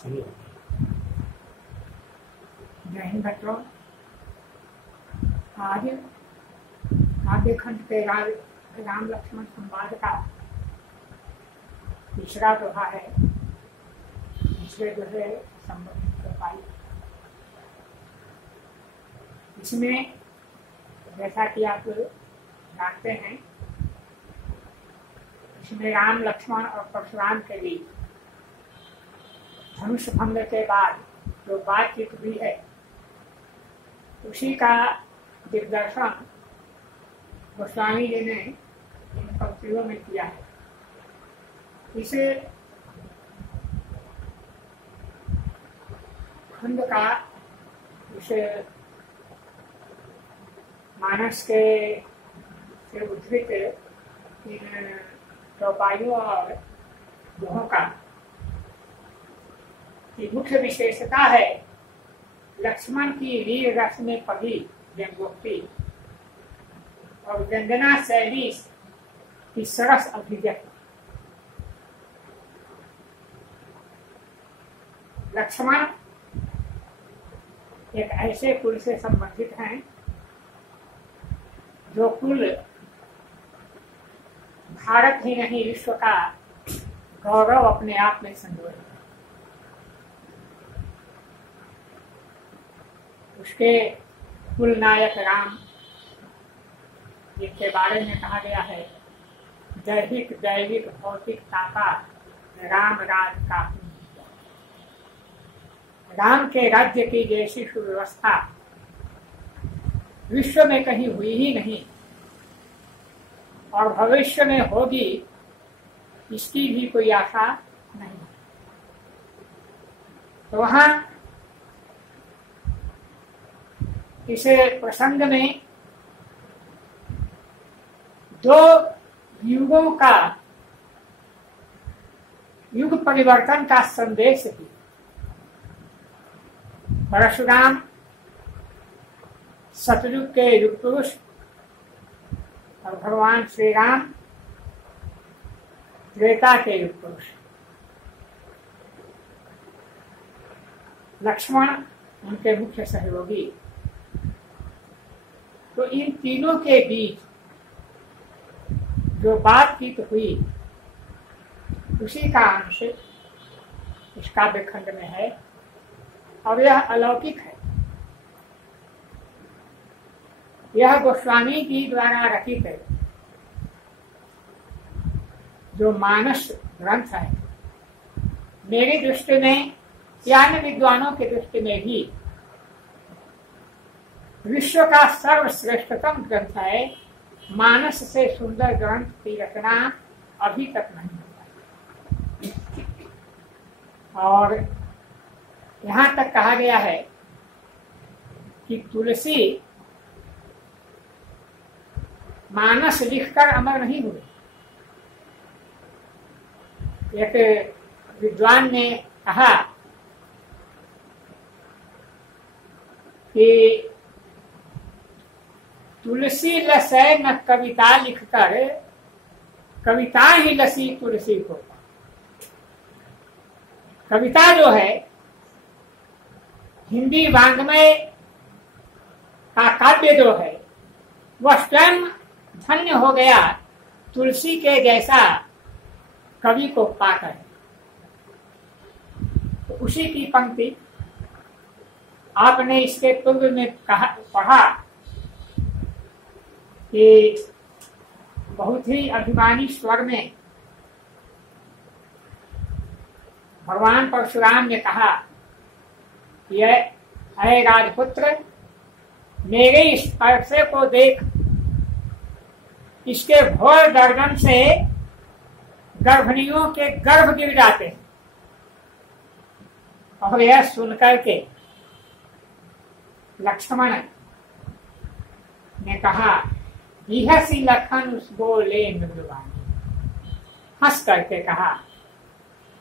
सही हो गई। जय हिंद बच्चों। आज काव्य खंड के राम लक्ष्मण संवाद का तीसरा दोहा है। दूसरे दोहे संबंधित पाई। इसमें जैसा कि आप जानते हैं, इसमें राम लक्ष्मण और परशुराम के बीच धनुष भंग के बाद जो बातचीत हुई है उसी का दिग्दर्शन गोस्वामी जी ने इन पंक्तियों में किया है। इसे खंड का इसे मानस के से उद्धृत इन चौपाइयों और दोहों का की मुख्य विशेषता है लक्ष्मण की वीर रस में पड़ी व्यंगोक्ति और व्यंजना शैली की सरस अभिव्यक्ति। लक्ष्मण एक ऐसे कुल से संबंधित हैं जो कुल भारत ही नहीं विश्व का गौरव अपने आप में संजोए है। उसके कुल नायक राम जिनके बारे में कहा गया है, दैहिक दैविक भौतिक ताका राम राज का। राम के राज्य की जैसी सुव्यवस्था विश्व में कहीं हुई ही नहीं और भविष्य में होगी इसकी भी कोई आशा नहीं। तो वहां इसे प्रसंग में दो युगों का युग परिवर्तन का संदेश दिया। परशुराम सतयुग के युग पुरुष और भगवान श्री राम त्रेता के युग पुरुष। लक्ष्मण उनके मुख्य सहयोगी। तो इन तीनों के बीच जो बातचीत हुई उसी का अंश इस काव्य खंड में है और यह अलौकिक है। यह गोस्वामी जी द्वारा रचित है जो मानस ग्रंथ है। मेरी दृष्टि में या अन्य विद्वानों की दृष्टि में भी विश्व का सर्वश्रेष्ठतम ग्रंथ है। मानस से सुंदर ग्रंथ की रचना अभी तक नहीं हुई। और यहाँ तक कहा गया है कि तुलसी मानस लिखकर अमर नहीं हुए। एक विद्वान ने कहा कि तुलसी लसै न कविता लिखकर कविता ही लसी तुलसी को। कविता जो है हिंदी वाङ्मय का काव्य जो है वह स्वयं धन्य हो गया तुलसी के जैसा कवि को पाकर। तो उसी की पंक्ति आपने इसके पूर्व में पढ़ा कि बहुत ही अभिमानी स्वर में भगवान परशुराम ने कहा, यह है राजपुत्र, मेरे इस परसे को देख, इसके घोर गर्दन से गर्भिणियों के गर्भ गिर जाते हैं। और यह सुनकर के लक्ष्मण ने कहा, यह सी लखन उस बोले मृदुवाणी। हंस करके कहा,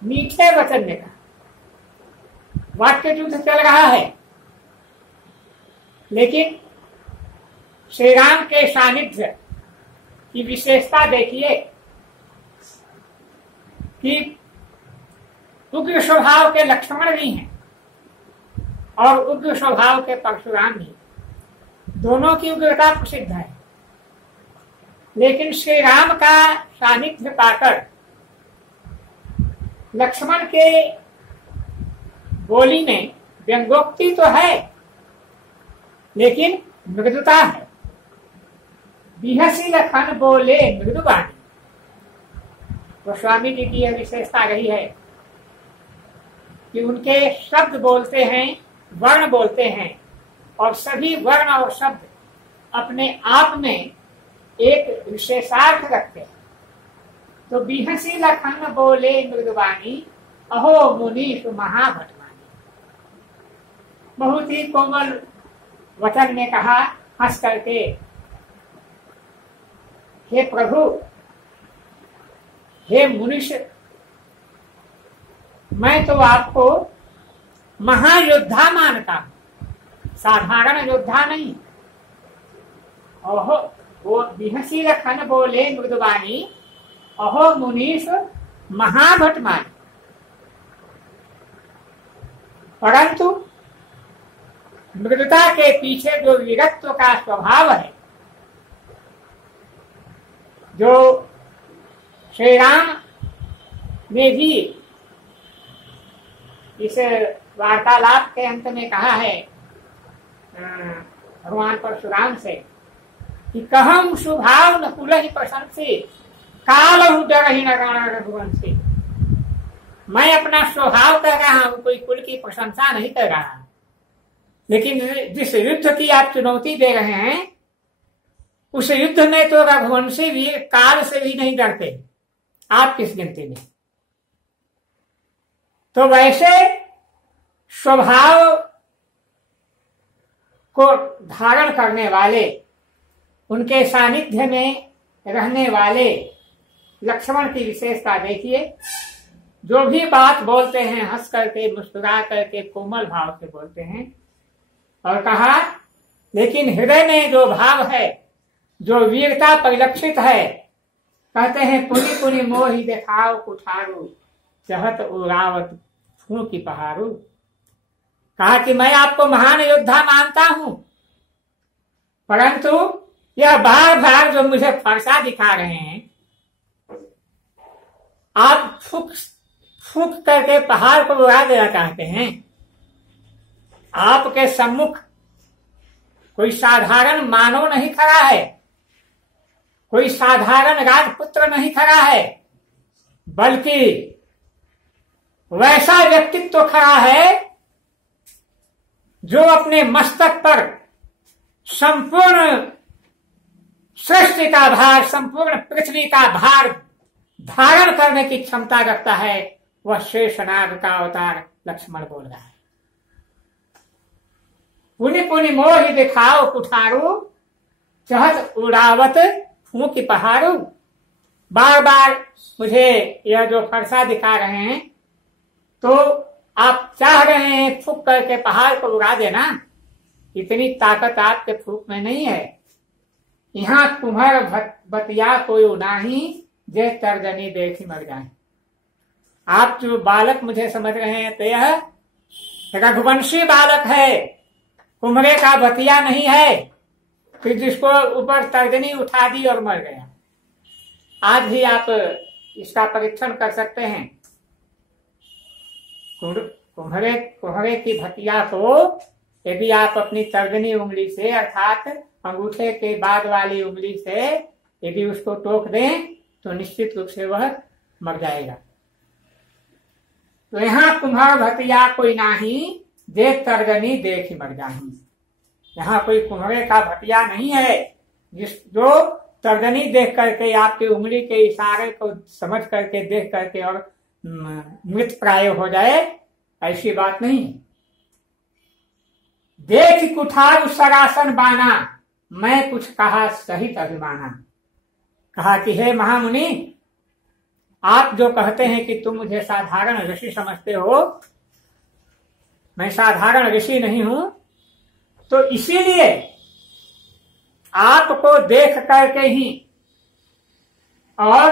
मीठे वचन ने कहा। वाक्य युद्ध चल रहा है लेकिन श्री राम के सानिध्य की विशेषता देखिए कि उग्र स्वभाव के लक्ष्मण भी हैं और उग्र स्वभाव के परशुराम भी, दोनों की उग्रता प्रसिद्ध है। लेकिन श्री राम का सानिध्य पाकर लक्ष्मण के बोली में व्यंगोक्ति तो है लेकिन मृदुता है। बिहसी लखन बोले मृदुवाणी, गोस्वामी जी की यह विशेषता रही है कि उनके शब्द बोलते हैं, वर्ण बोलते हैं और सभी वर्ण और शब्द अपने आप में एक विशेषार्थ रखते हैं। तो बिहसी लखन बोले मृदुवाणी, अहो मुनीष महाभटवाणी। बहुत ही कोमल वचन में कहा हंस करके, हे प्रभु, हे मुनीष, मैं तो आपको महायोद्धा मानता हूं, साधारण योद्धा नहीं। ओहो, वो बिहसी लखन बोले मृदुवाणी, अहो मुनीष महाभटवाणी। परंतु मृदुता के पीछे जो वीरत्व का स्वभाव है, जो श्री राम ने भी इस वार्तालाप के अंत में कहा है भगवान परशुराम से कि कहम सुभाव न कुल ही प्रशंसी, काल डर ही रघुवंशी। मैं अपना स्वभाव कर रहा हूं, कोई कुल की प्रशंसा नहीं कर रहा, लेकिन जिस युद्ध की आप चुनौती दे रहे हैं उस युद्ध में तो रघुवंशी वीर काल से भी नहीं डरते, आप किस गिनती में। तो वैसे स्वभाव को धारण करने वाले, उनके सानिध्य में रहने वाले लक्ष्मण की विशेषता देखिए। जो भी बात बोलते हैं हंस करके, मुस्कुरा करके, कोमल भाव से बोलते हैं। और कहा लेकिन हृदय में जो भाव है, जो वीरता परिलक्षित है, कहते हैं पुनि पुनि मोहि देखाओ कुठारू, चहत उरावत फूंकी पहाड़ू। कहा कि मैं आपको महान योद्धा मानता हूं, परंतु यह बार बार जो मुझे फरसा दिखा रहे हैं, आप फूक फूक करके पहाड़ को उड़ा देना चाहते हैं। आपके सम्मुख कोई साधारण मानव नहीं खड़ा है, कोई साधारण राजपुत्र नहीं खड़ा है, बल्कि वैसा व्यक्तित्व खड़ा है जो अपने मस्तक पर संपूर्ण सृष्टि का भार, संपूर्ण पृथ्वी का भार धारण करने की क्षमता रखता है। वह शेषनाग का अवतार लक्ष्मण बोल रहा है। पुनि पुनि मोहि दिखाओ कुठारू, चहत उड़ावत फूंकी पहाड़ू। बार बार मुझे यह जो फरसा दिखा रहे हैं, तो आप चाह रहे हैं फूंक करके पहाड़ को उड़ा देना। इतनी ताकत आपके फूंक में नहीं है। यहाँ तुम्हार बतिया कोई नाही, जे तर्जनी देखी मर जाए। आप जो बालक मुझे समझ रहे हैं, तो यह रघुवंशी बालक है, कुम्हरे का बतिया नहीं है, फिर जिसको ऊपर तर्जनी उठा दी और मर गया। आज भी आप इसका परीक्षण कर सकते हैं। कुम्हरे की भतिया को यदि आप अपनी तर्जनी उंगली से, अर्थात अंगूठे के बाद वाली उंगली से यदि उसको टोक दें, तो निश्चित रूप से वह मर जाएगा। तो यहाँ कुम्हार भतिया कोई नाही, जे तर्जनी देखी मर जाही। यहाँ कोई कुम्हरे का भतिया नहीं है जो तर्जनी देख करके, आपकी उंगली के इशारे को समझ करके, देख करके और मृत प्राय हो जाए, ऐसी बात नहीं। देख कुठार सरासन बाना, मैं कुछ कहा सहित अभिमाना। कहा कि हे महामुनि, आप जो कहते हैं कि तुम मुझे साधारण ऋषि समझते हो, मैं साधारण ऋषि नहीं हूं, तो इसीलिए आपको देख करके ही और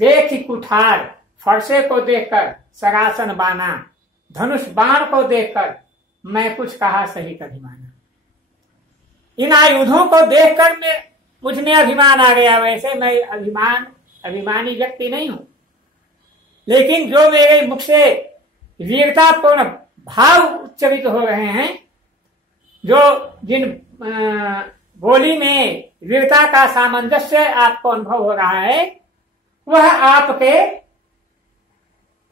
देख कुठार फरसे को देखकर सरासन बाना, धनुष बाण को देखकर मैं कुछ कहा सही कभी माना। इन आयुधों को देखकर मुझ में अभिमान आ गया। वैसे मैं अभिमानी व्यक्ति नहीं हूं, लेकिन जो मेरे मुख से वीरतापूर्ण भाव उच्चरित हो रहे हैं, जो जिन बोली में वीरता का सामंजस्य आपको अनुभव हो रहा है, वह आपके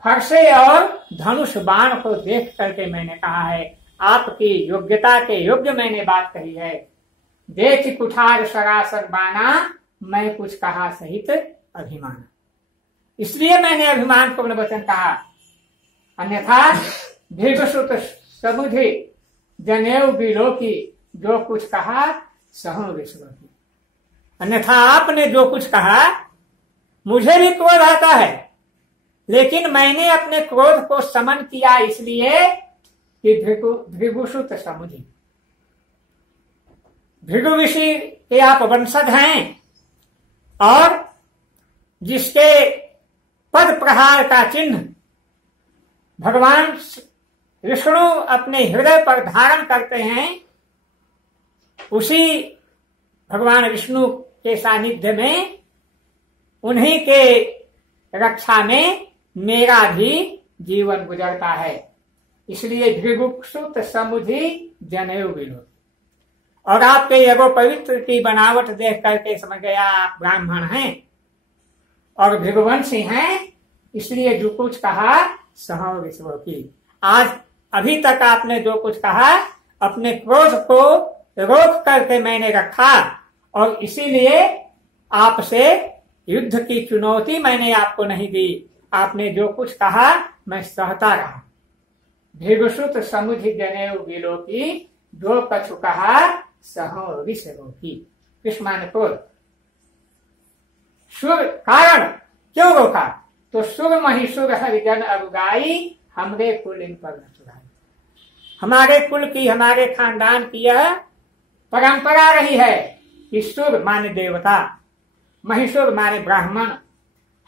फरसे और धनुष बाण को देख करके मैंने कहा है। आपकी योग्यता के योग्य मैंने बात कही है। देख कुठार सरासर बाना, मैं कुछ कहा सहित अभिमान। इसलिए मैंने अभिमान पूर्ण वचन कहा, अन्यथा भीगसुत समुझी जनेऊ बिलोकी, जो कुछ कहा सहु विश्व की। अन्यथा आपने जो कुछ कहा, मुझे भी क्रोध आता है, लेकिन मैंने अपने क्रोध को समन किया इसलिए कि भृगुसुत समुझी, भृगु ऋषि के आप वंशज हैं और जिसके पद प्रहार का चिन्ह भगवान विष्णु अपने हृदय पर धारण करते हैं, उसी भगवान विष्णु के सानिध्य में, उन्हीं के रक्षा में मेरा भी जीवन गुजरता है। इसलिए भृगुसुत समुझी जनेऊ बिलो। और आपके यगो पवित्र की बनावट देख करके समझ गया आप ब्राह्मण हैं और भृगुवंशी हैं, इसलिए जो कुछ कहा सहो विश्व की। आज अभी तक आपने जो कुछ कहा, अपने क्रोध को रोक करके मैंने रखा और इसीलिए आपसे युद्ध की चुनौती मैंने आपको नहीं दी। आपने जो कुछ कहा मैं सहता रहा। भृगुसुत समुझि जनेऊ बिलो की, जो कछु कहा सहो विश्व की। कृष्ण क्रोध। सुर कारण क्यों रोका? तो सुर महिषुर हरिजन अरुगाई, हमरे कुल इन पर न चुराई। हमारे कुल की, हमारे खानदान की यह परंपरा रही है कि सुर माने देवता, महिषुर माने ब्राह्मण,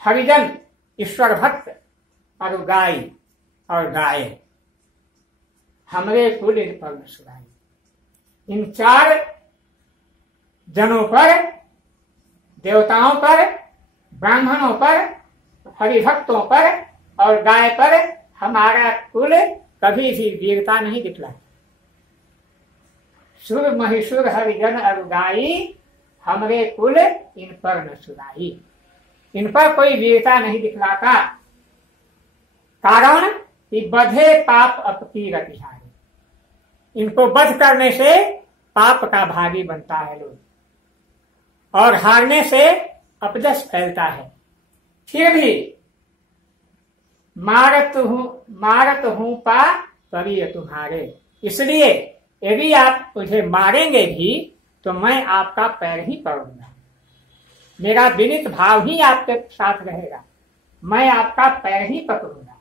हरिजन ईश्वर भक्त, अरुगाई और गाय, हमरे कुल इन पर न चुराई। इन चार जनों पर, देवताओं पर, ब्राह्मणों पर, हरिभक्तों पर और गाय पर हमारा कुल कभी भी वीरता नहीं दिखला। सुर महिषुर हरिजन अरुगाई, हमरे कुल इन पर न सुराई। इन पर कोई वीरता नहीं दिखलाता। कारण कि बधे पाप अपकी रतिहारी। इनको वध करने से पाप का भागी बनता है लोग, और हारने से अपजस फैलता है। फिर भी मारत हूं पा करिए तुम्हारे। इसलिए यदि आप मुझे मारेंगे भी तो मैं आपका पैर ही पकड़ूंगा। मेरा विनीत भाव ही आपके साथ रहेगा, मैं आपका पैर ही पकड़ूंगा।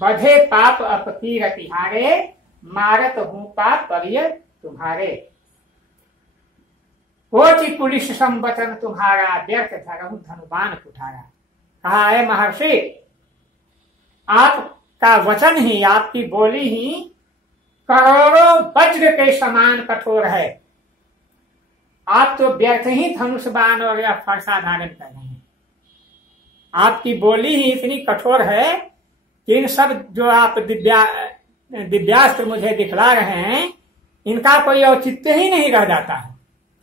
बधे पाप अपकी रतिहारे, मारत हूं पा करिए तुम्हारे। कोचि पुलिस संवचन तुम्हारा, व्यर्थ धरहूं धनुबान कुठारा। कहा है महर्षि, आपका वचन ही, आपकी बोली ही करोड़ों वज्र के समान कठोर है। आप तो व्यर्थ ही धनुष बाण और या फरसा धारण कर रहे हैं। आपकी बोली ही इतनी कठोर है कि इन सब जो आप दिव्यास्त्र मुझे दिखला रहे हैं, इनका कोई औचित्य ही नहीं रह जाता है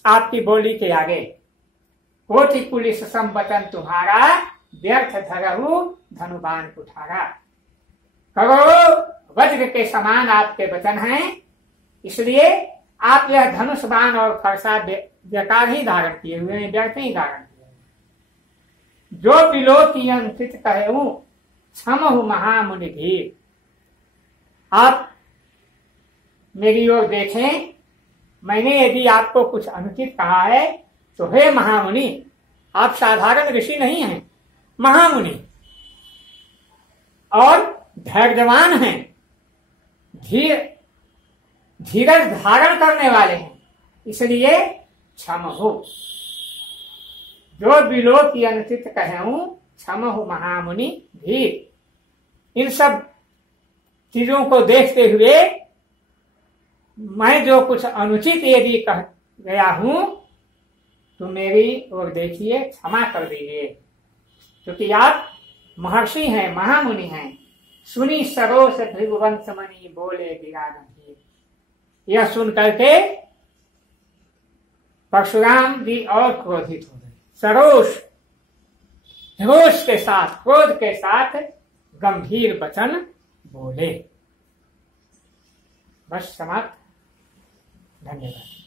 आपकी बोली के आगे। कोटि पुलिस संवचन तुम्हारा, व्यर्थ धरहूं धनुबान कुठारा। करोड़ों वज्र के समान आपके वचन हैं, इसलिए आप यह धनुष बाण और फरसा बेकार ही धारण किए हुए हैं, व्यर्थ ही धारण किए हुए। जो बिलो की अंकित कहूं, क्षमहु महामुनि धीर। आप मेरी ओर देखें, मैंने यदि आपको कुछ अनुचित कहा है तो हे महामुनि, आप साधारण ऋषि नहीं हैं, महामुनि और धैर्यवान हैं, धीरज धारण करने वाले हैं, इसलिए क्षम हो। जो बिलो की अनुचित कहूं, क्षमहु महामुनि धीर। इन सब चीजों को देखते हुए मैं जो कुछ अनुचित यदि कह गया हूं तो मेरी ओर देखिए, क्षमा कर दीजिए, क्योंकि आप महर्षि हैं, महामुनि हैं। सुनी सरोस भृगुवंश मणि बोले गिरा गंभीर। यह सुन करके परशुराम जी और क्रोधित हो गए। सरोष, रोष के साथ, क्रोध के साथ गंभीर वचन बोले। बस समाप्त। धन्यवाद।